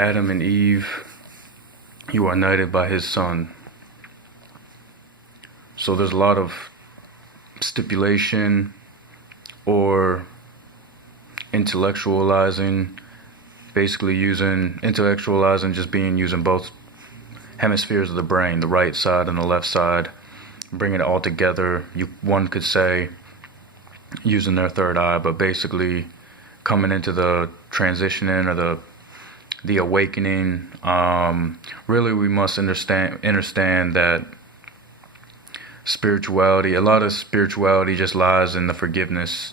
Adam and Eve, you are knighted by his son. So there's a lot of stipulation or intellectualizing, basically intellectualizing just being using both hemispheres of the brain, the right side and the left side, bringing it all together. One could say using their third eye, but basically coming into the transitioning or the awakening. Really, we must understand that spirituality, a lot of spirituality just lies in the forgiveness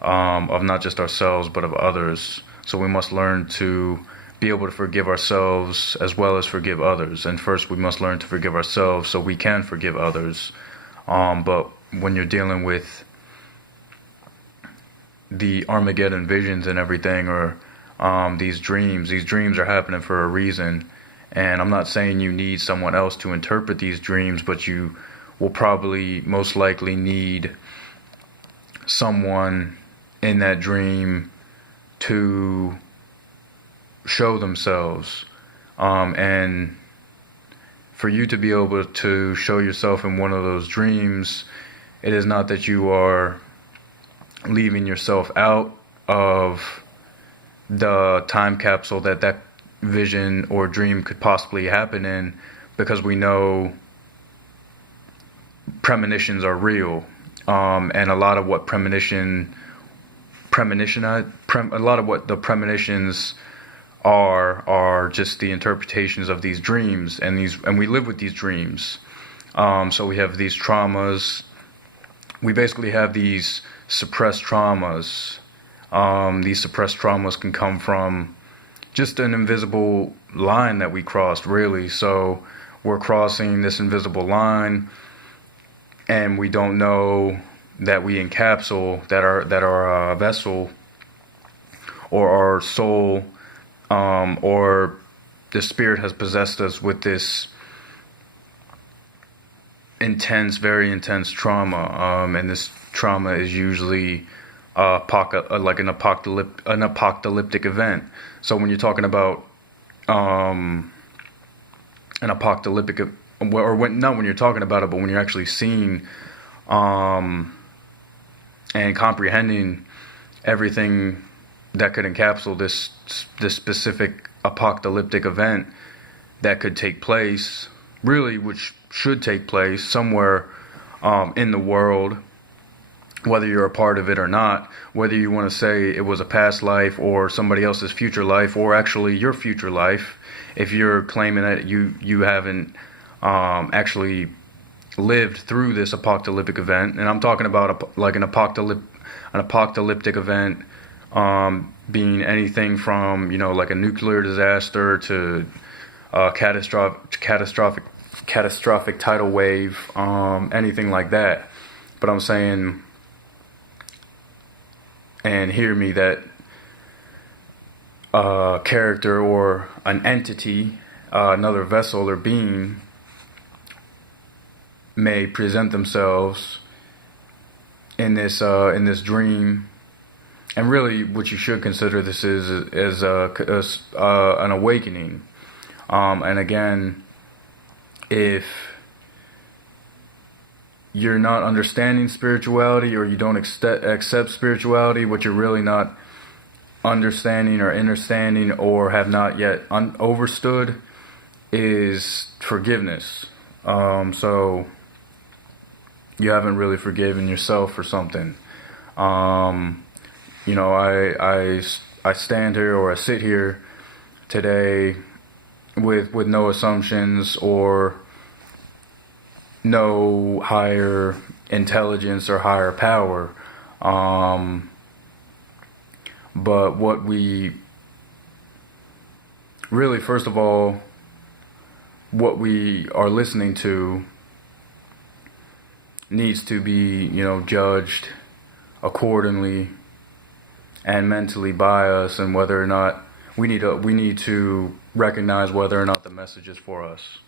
of not just ourselves but of others. So we must learn to be able to forgive ourselves as well as forgive others. And first we must learn to forgive ourselves so we can forgive others. But when you're dealing with the Armageddon visions and everything, or these dreams are happening for a reason. And I'm not saying you need someone else to interpret these dreams, but you will probably most likely need someone in that dream to show themselves. And for you to be able to show yourself in one of those dreams, it is not that you are leaving yourself out of the time capsule that vision or dream could possibly happen in, because we know premonitions are real, and a lot of what the premonitions are just the interpretations of these dreams, and we live with these dreams. So we have these traumas. We basically have these suppressed traumas. These suppressed traumas can come from just an invisible line that we crossed, really. So we're crossing this invisible line, and we don't know that we encapsule that our vessel or our soul, or the spirit has possessed us with this very intense trauma, and this trauma is usually like an apocalyptic event. So when you're talking about an apocalyptic, not when you're talking about it, but when you're actually seeing and comprehending everything that could encapsulate this specific apocalyptic event that could take place, really, which should take place somewhere in the world, whether you're a part of it or not, whether you want to say it was a past life or somebody else's future life, or actually your future life, if you're claiming that you haven't actually lived through this apocalyptic event. And I'm talking about an apocalyptic event being anything from, like a nuclear disaster to catastrophic tidal wave, anything like that. But I'm saying, and hear me, that a character or an entity, another vessel or being, may present themselves in this dream. And really, what you should consider this is an awakening. And again, if you're not understanding spirituality, or you don't accept spirituality, what you're really not understanding or understanding, or have not yet overstood, is forgiveness. So you haven't really forgiven yourself for something. I stand here, or I sit here today with no assumptions or no higher intelligence or higher power. But what we really, first of all, what we are listening to needs to be, judged accordingly and mentally by us, and whether or not we need to recognize whether or not the message is for us.